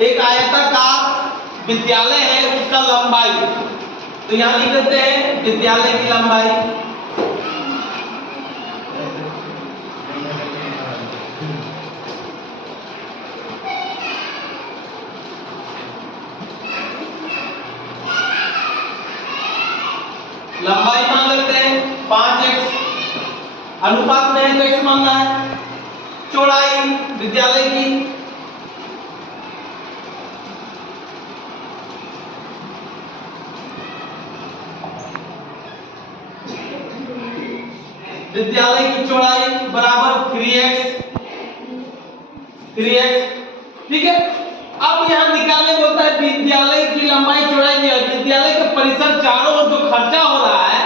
एक आयताकार विद्यालय है उसका लंबाई, तो यहां लिख देते हैं विद्यालय की लंबाई। लंबाई मान लेते हैं 5x, अनुपात में है तो x मानना है। चौड़ाई विद्यालय की चौड़ाई बराबर 3x, ठीक है। अब यहां निकालने बोलता है विद्यालय की लंबाई चौड़ाई दिया, विद्यालय के परिसर चारों ओर जो खर्चा हो रहा है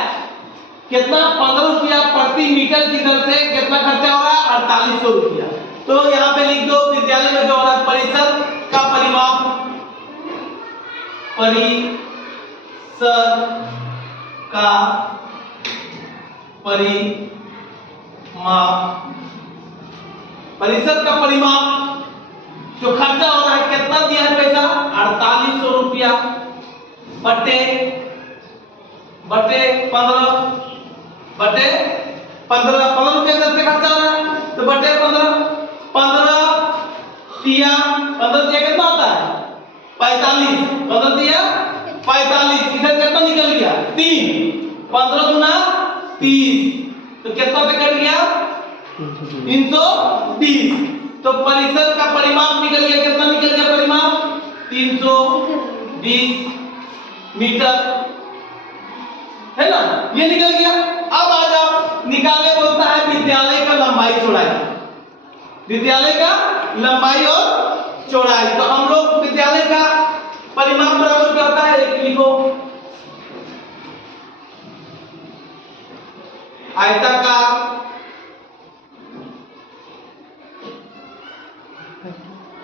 कितना, 15 रुपया प्रति मीटर की दर से कितना खर्चा हो रहा है, 4800 रुपया। तो यहाँ पे लिख दो विद्यालय में जो हो रहा है परिसर का परिमाप, परिसर का परिमाप जो खर्चा हो रहा है कितना दिया है पैसा, 4800 रुपया बटे 15 रुपये से खर्चा हो रहा है तो बटे 15 दिया 15 दिया कितना होता है 45, 15 दिया 45, इधर कितना निकल गया 3, 15 गुना 30 तो कितना से कट गया 330। तो परिसर का परिमाप निकल गया, कितना निकल गया परिमाप 320 मीटर, है ना, ये निकल गया। अब आ जाओ निकालने बोलता है विद्यालय का लंबाई चौड़ाई, विद्यालय का लंबाई और चौड़ाई। तो हम लोग विद्यालय का परिमाप बराबर क्या होता है, एक लिखो आयताकार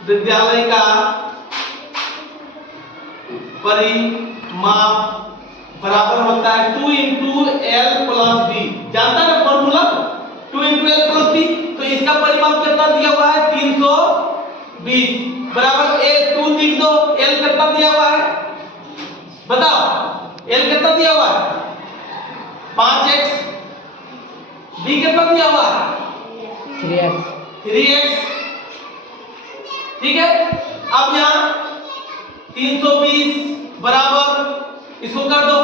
विद्यालय का परिमाप बराबर होता है 2 × L + B, जानता है ना फॉर्मूला 2 × L + B। तो इसका परिमाप कितना दिया हुआ है 320 बराबर 2 लिख दो, L कितना दिया हुआ है बताओ, L कितना दिया हुआ है 5x, B कितना दिया हुआ है 3x, ठीक है। अब यहां 320 बराबर इसको कर दो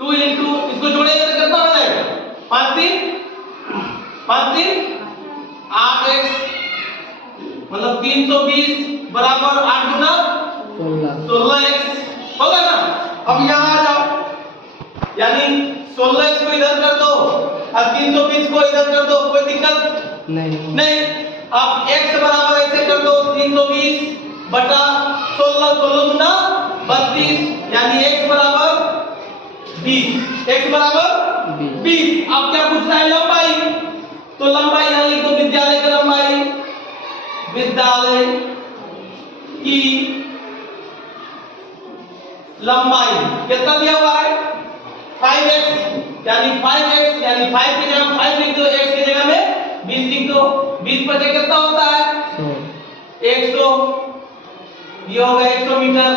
2 × इसको जोड़ेंगे तो कितना हो जाएगा 5 3 8x, मतलब 320 बराबर 8 गुना 16x होगा ना। अब यहां आ जाओ, यानी 16x को इधर कर दो और 320 को इधर कर दो, कोई दिक्कत नहीं। अब x बराबर ऐसे कर दो 320 बटा 16, 16 गुना 32, यानी x बराबर 20, x बराबर 20। अब क्या पूछ रहा है लंबाई, तो लंबाई यहां लिख दो विद्यालय की लंबाई, विद्यालय की लंबाई कितना दिया हुआ है 5x, यानी 5x यानी 5 की जगह 5 लिख दो, x की जगह में 20 लिख दो, 20 बचे कितना होता है 100, ये होगा 100 मीटर,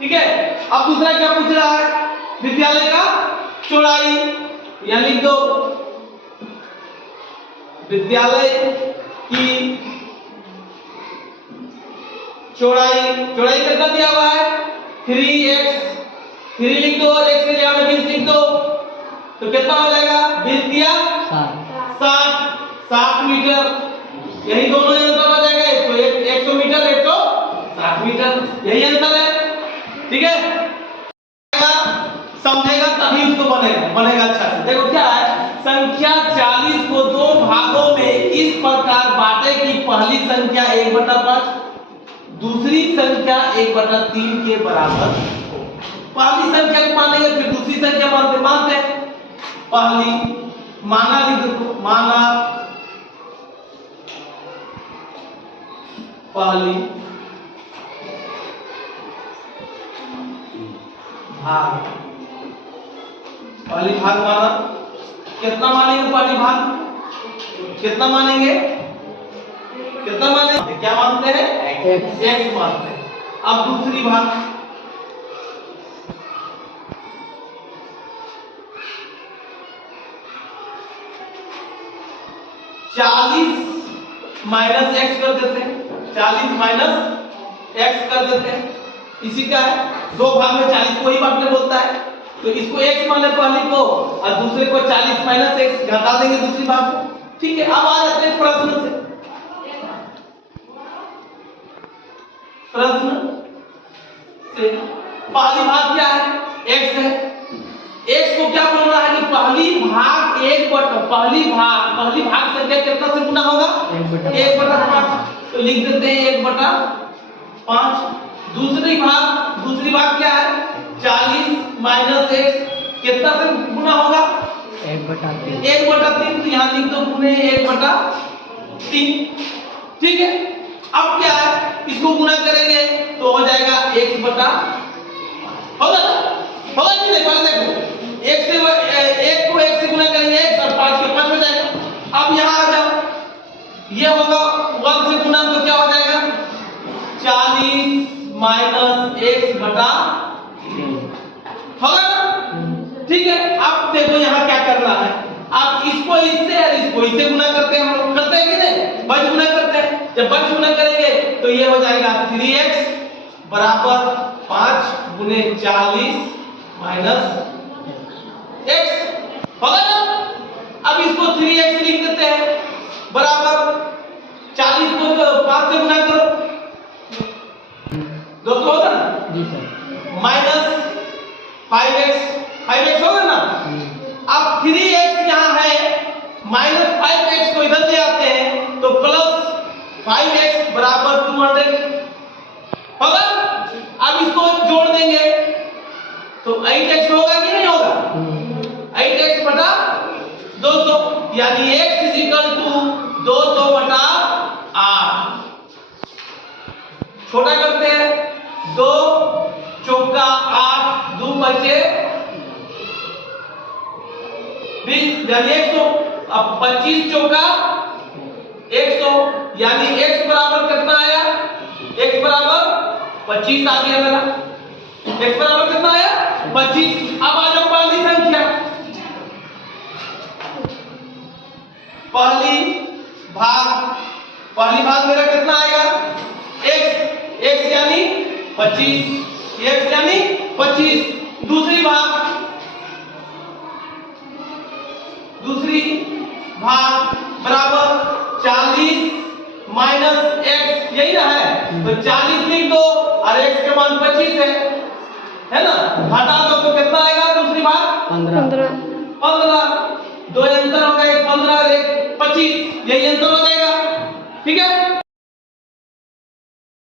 ठीक है। अब दूसरा क्या पूछ रहा है विद्यालय का चौड़ाई, यहां लिख दो विद्यालय की चौड़ाई कितना दिया हुआ है 3x, 3 लिख दो और x की जगह में 20 लिख दो, तो कितना हो जाएगा 20 दिया 60 मीटर, यही दोनों आंसर हो जाएगा 100 मीटर 160 मीटर, यही आंसर है, ठीक है। समझेगा तभी उसको बनेगा अच्छा से। देखो क्या है, संख्या 40 को दो भागों में इस प्रकार बांटे कि पहली संख्या 1/5, दूसरी संख्या 1/3 के बराबर हो। पहली संख्या को मानेंगे फिर दूसरी संख्या मानते हैं। पहली माना लिख दो, माना पहली भाग, पहली भाग माना, कितना मानेंगे पहली भाग, कितना मानेंगे कितना माने, क्या मानते हैं, x मानते हैं। अब दूसरी भाग, 40 माइनस x कर देते हैं, 40 माइनस x कर देते हैं। इसी का है, दो भाग में 40 को ही बांटने बोलता है, तो इसको x मान ले पहली को, और दूसरे को 40 माइनस x घटा देंगे दूसरी भाग में। ठीक है, अब आ जाते हैं प्रश्न से। प्रश्न से पहली भाग क्या है, x है। x को क्या बोल रहा है कि पहली भाग 1/, पहली भाग संख्या कितना से गुना होगा, 1/5, तो लिख देते हैं 1/5। दूसरी भाग क्या है, 40 माइनस x कितना से गुना होगा, 1/3, तो यहाँ लिख दो गुने 1/3। ठीक है, अब क्या है, इसको गुना करेंगे तो हो जाएगा x बटा, होगा ना, होगा कि नहीं, पहले देखो, एक को एक से गुना करेंगे 1 और 5 के 5 हो जाएगा। अब यहाँ आ जाओ, ये होगा 1 से गुना, तो क्या हो जाएगा 40 माइनस x बटा, होगा ना। ठीक है, अब देखो यहाँ क्या करना है, आप इसको इससे और इसको इससे गुना करते हैं, हम लोग करते हैं कि नहीं, बस गुना करते हैं। जब बस गुना करेंगे तो ये हो जाएगा 3x बराबर 5 गुने 40 माइनस x, होगा ना। अब इसको 3x लिख देते हैं बराबर 40 को 5 से गुना करो, 200 होगा ना जी सर, माइनस 5x होगा ना। अब 3x यहाँ है, माइनस 5x को इधर ले आते हैं तो प्लस 5x बराबर 200 होगा। अब इसको जोड़ देंगे तो 8x होगा कि नहीं होगा, 8x बटा 200, यानी x इज इक्वल टू 200 बटा 8। छोटा करते हैं, 2 चौका 8, 2 बचे 20, यानी 100। अब 25 चौका 100, यानी x बराबर कितना आया, x बराबर 25 आ गया मेरा, x बराबर कितना आया 25। अब आ जाओ पहली संख्या, पहली भाग मेरा कितना आएगा, x यानी 25, x यानी 25। दूसरी भाग बराबर 40 माइनस x, यही ना है, तो 40 लिख दो और x के मान 25 है ना, हटा दो तो कितना आएगा दूसरी भाग, 15। दो आंसर हो गए, 15 और 1 25, यही आंसर हो जाएगा। ठीक है,